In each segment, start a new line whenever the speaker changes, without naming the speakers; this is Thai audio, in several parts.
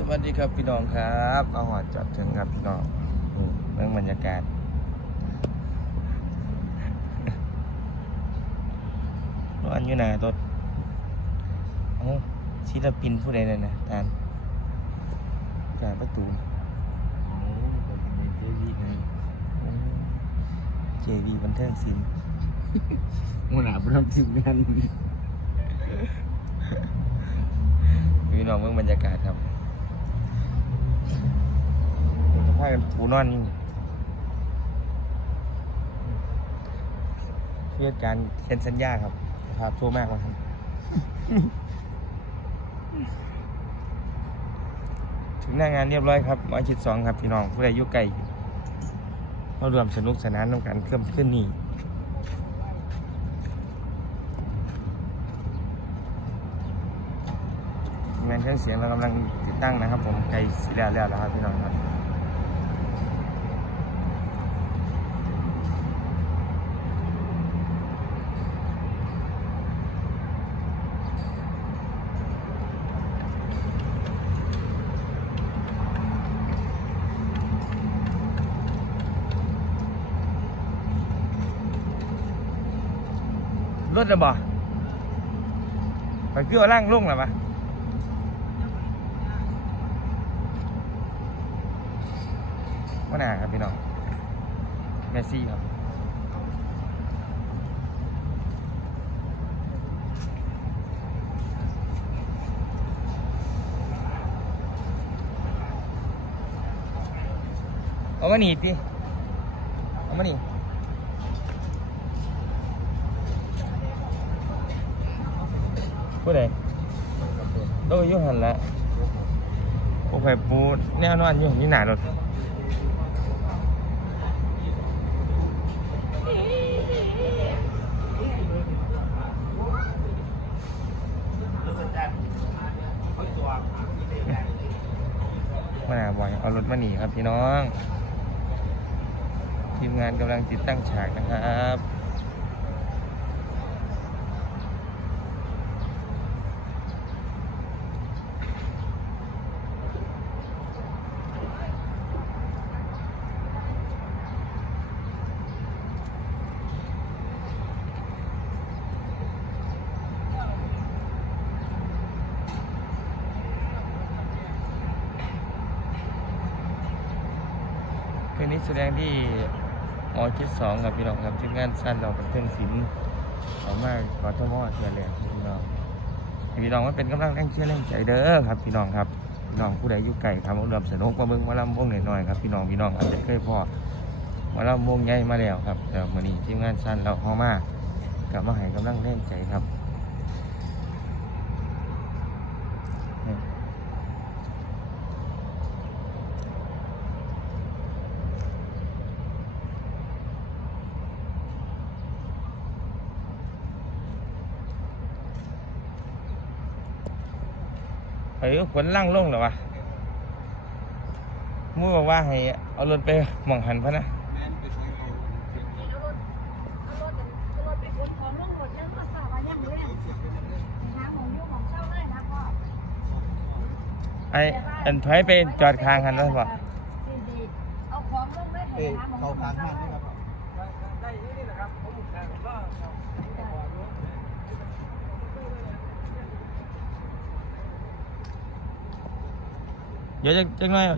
สวัสดีครับพี่น้องครับเอาหอดจอดถึงครับพี่น้องอืมเรื่องบรรยากาศ ร้อนอยู่ไหนรถโอ้ศิลปินผู้ใดนั่นนะตามการประตูเจวีบันเทิงศิลป์
มันหนาประทับทีมงาน
พี่น้องเมืองบรรยากาศครับ พากันปูนอนอยู่เพื่อการเซ็นสัญญาครับครับทั่วมากเลยครับถึงหน้างานเรียบร้อยครับมาชิดสองครับพี่น้องผู้ใดอยู่ไกลเรารวมสนุกสนานน้ำกันเคลื่อนขึ้นนี่งานเครื่องเสียงเรากำลังติดตั้งนะครับ ผมไกลสีแล้วแล้วแล้วครับพี่น้องครับ รถระบ่ไปเกี่ยวล่างลุ่งหรอปะว่าหนาครับพี่น้องเมซี่ครับเอามาหนีดิเอามาหนี ผู้ใดโดยอยุหันละโอ้ไฟปูแนวนอนอยู่นี่หนารถมาหนาบ่อยเอารถมาหนีครับพี่น้อง ทีมงานกำลังติดตั้งฉากนะครับ คืนนี้แสดงที่หมอคิดสองครับพี่น้องครับทีมงานสั้นเราเป็นเครื่องศิลป์สามารถขอทมอเชียร์เลยพี่น้องพี่น้องว่าเป็นกำลังแรงเชื่อแรงใจเด้อครับ พี่น้องครับพี่น้องผู้ใดอยู่ไกลครับรวมสนุกมาเบิ่งมาลำวงหน่อยๆครับพี่น้องพี่น้องอาจจะเคยพอมาลำวงใหญ่มาแล้วครับแต่วันนี้ทีมงานสั้นเราเข้ามากลับมาให้กำลังแรงใจครับ เฮ้ยขนล่างลงหรอวะมูบอกว่าให้เอารถไปหมองหันพะนะ
เอารถเอารถอารถไปขนของลงรถแล้วก็สาวายังเลงไม่เห็นนะมอ
งหันถอยไปจอดคางหันแล้วบ่
เอาของลงเลยให้หาหมองอยู่หมอง เช่าเลย
เดี๋ยวจะจังหน่อย
เ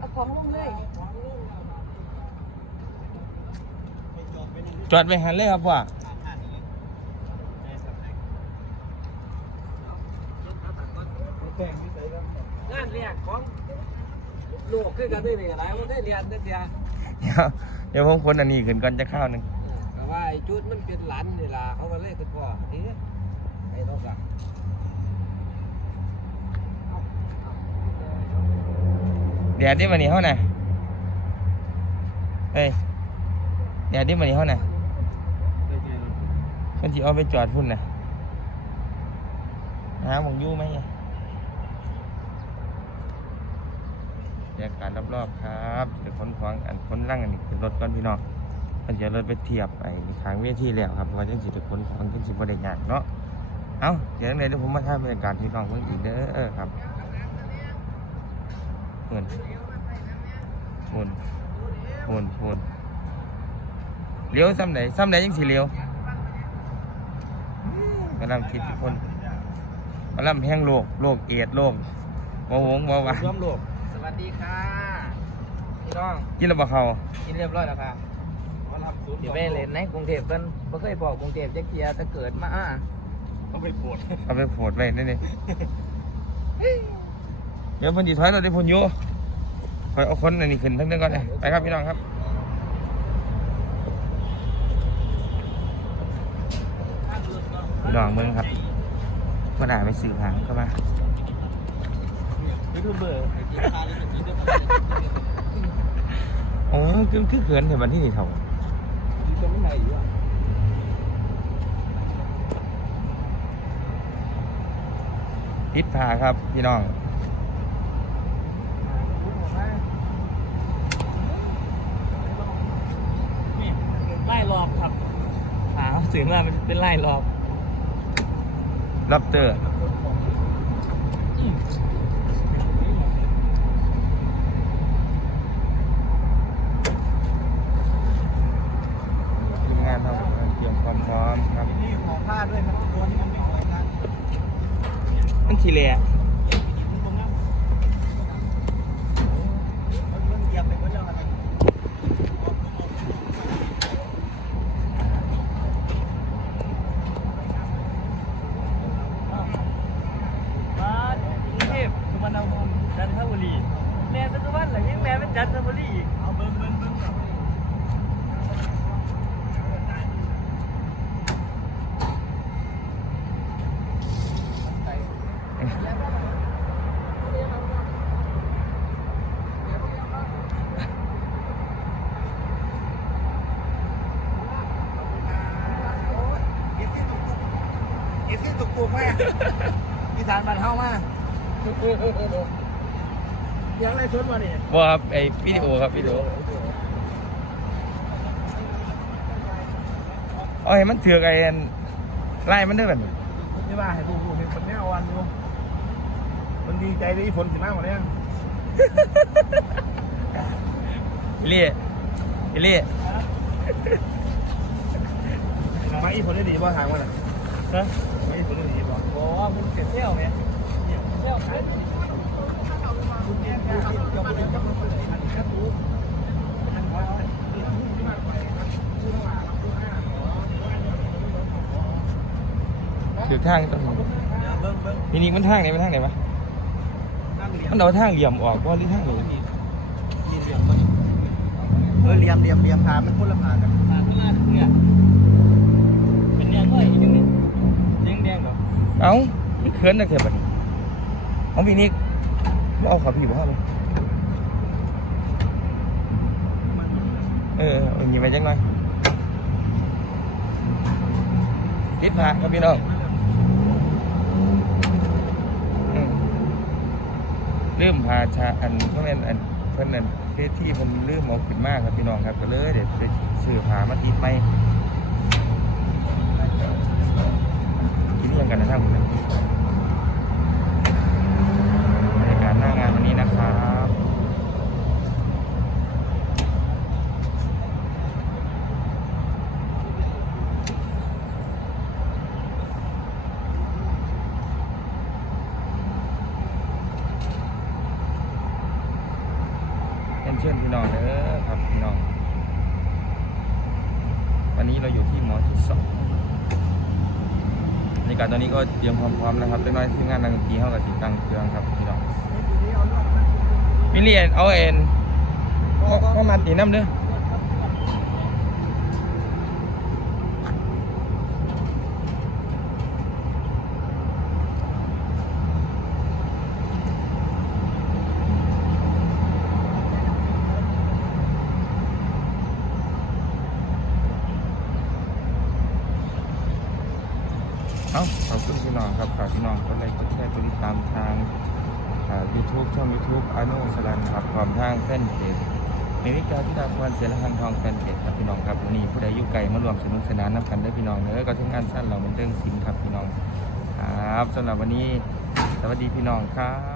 อาของลงเลย
จอดไปหันเลยครับว่า
งานเรียกของลูกคือกันด้วยนี่อะไรมันได้เรียนได้เดียว
เดี๋ยวเดี๋ยวผมคนอันนี้ขึ้นก่อนจะเข้าวหนึ่ง
แต่ว่าไอ้จุดมันเป็นหลานนี่ล่ะเขาก็เลยคือพ่อเอ๊ะไอ้นกอะ
เดี๋ยวที่มันนี่เท่าไหร่เฮ้ยเดี๋ยวที่มันนี่เท่าไหร่มันจะเอาไปจอดพุ่นน่ะหาหมองยู่ไหมเนี่ยบรรยากาศรอบๆครับเดี๋ยวขนของอันขนร่างอันนี้ขึ้นรถก่อนพี่น้องมันจะรถไปเทียบไปทางเวทีแล้วครับเพราะว่าจังสิไปขนของจังสิบ่ได้ยากเนาะ เอาเดี๋ยวนเดี๋ยวผมมาถ่ายบรรยากาศพี่น้องเพิ่งอีกเด้อครับ เพื่อนโอนโอนโอนเลี้ยวซ้ำไหนซ้ำไหนยังสีเลี้ยวกำลังคิดทุกคนกำลังแห้งโลกโลกเอดส์โลกเบาหวงเบาหวาน
ร่วมโลกสวัสดีค่ะพี่น้อง
กินแล้วบ่เขา
กินเรียบร้อยแล้วค่ะเดี๋ยวไปเล่นในกรุงเทพกันไม่เคยบอกกรุงเทพจักเทียแต่เกิดมา
เอาไปโผดไว้นั่นนี่ เดี๋ยวเพิ่นดีถอยเราได้พุ่นอยู่คอยเอาคนอันนี้ขึ้นทั้งนั้นก่อนเลยไปครับพี่น้องครับน้องเมืองครับมาด่าไปสื่อหางเข้ามา
ยูทูบเบอร์
โอ้คือคือเขินแต่วันที่นี่เขา
อยู่ตรงไหนอยู่อะ
พิษพาครับ พี่น้อง
ไล่รอบครับ หาถึงว่ามันเป็นไล่รอบ
รับเตอร์ทีมงานทำเตรียมความพร้อมครับ
นี่ขอผ้าด้วยครับตัวนี้มันไม่ขอกัน
มันทีแล
ตรงนั้นมันเหยียบไปหมดแล้วอะไร
มากรุงเทพสุวรรณภูมิจันทบุรีแม่เป็นสุวรรณเหรอยังแม่เป็นจันทบุรีอีกเอาเบิ้งเบิ้งเบิ้ง
เอฟซีตุกตุกมา อีสานบ้านเฮามายังไรชนมาเนี่ย
ว่าครับไอวิดีโอครับวิดีโอเอาให้มันเถือกไอ้อันไล่มันเด้วยแบบนี้
ไม่ว่าให้ดูดูเห็นคนแน่วันดูมันดีใจได้ฝนสิมากกว่านี้
อิเลี่อิเลี่
มาอีฝนได้ดีป่ะทางวันน่ะ
ฮะ
มาอีฝนได้ดีป่ะ
โอ้มันเสียเที่ยวไหมเนี่ยเที่ยวขาย
ถือทางต้อง
เบิ้
นี่นี่มันทางไหนมันทางไหนวะ
นั่งเรีย
มันเอาทางเหลี่ยมออกว่าหรือทางไหน
ยืนเรียงมันเออเรียมเรียมเรียมพามันคนละพากัน
ทาข้างล่างเนี่ยเป็นแดงก็อีกนิดแดงแดงเหรอ
เอานี่เขินนะเถอะบัดนี้เอาพี่นิกบ่เอาขอพี่บ่าเลยเออเอาหยิบไปจังหน่อยติดผ่าครับพี่น้องอืมลืมพาชาอันเพราะนั้นอันเพิ่นนั่นเฟซที่มันลืมเอาขึ้นมากครับพี่น้องครับก็เลยเดี๋ยวไปซื้อผามาติดไหมกินนี่ ยังกันนะท่านผู้ชมบรรยากาศหน้างานวันนี้นะครับเชิญเชิญพี่น้องเด้อครับพี่น้องวันนี้เราอยู่ที่หมอที่สอง กาศตอนนี้ก็เตรียมความพร้อมนะครับเล็กน้อยที่งานนักดนตรีเข้ากับติดตั้งเครื่องครับพี่น้องมิเลียนเอาเอ็นก็มาตีน้ำเด้อเอาขอบคุณพี่น้องครับฝากพี่ น้องก็เลยกดแชร์กดติดตามทางยูทูบช่องยูทูบอาโนสลันครับพร้อมทางแฟนเพจในวิกาที่ดาควรเสรหันทองแฟนเพจครับพี่น้องครับวันนี้ผู้ใดอยู่ไกลมารวมสนุกสนานน้ำกันได้พี่น้องเด้อก็ทั้งงานสั้นเราเป็นเรื่องสินครับพี่น้องครับสำหรับวันนี้สวัสดีพี่น้องครับ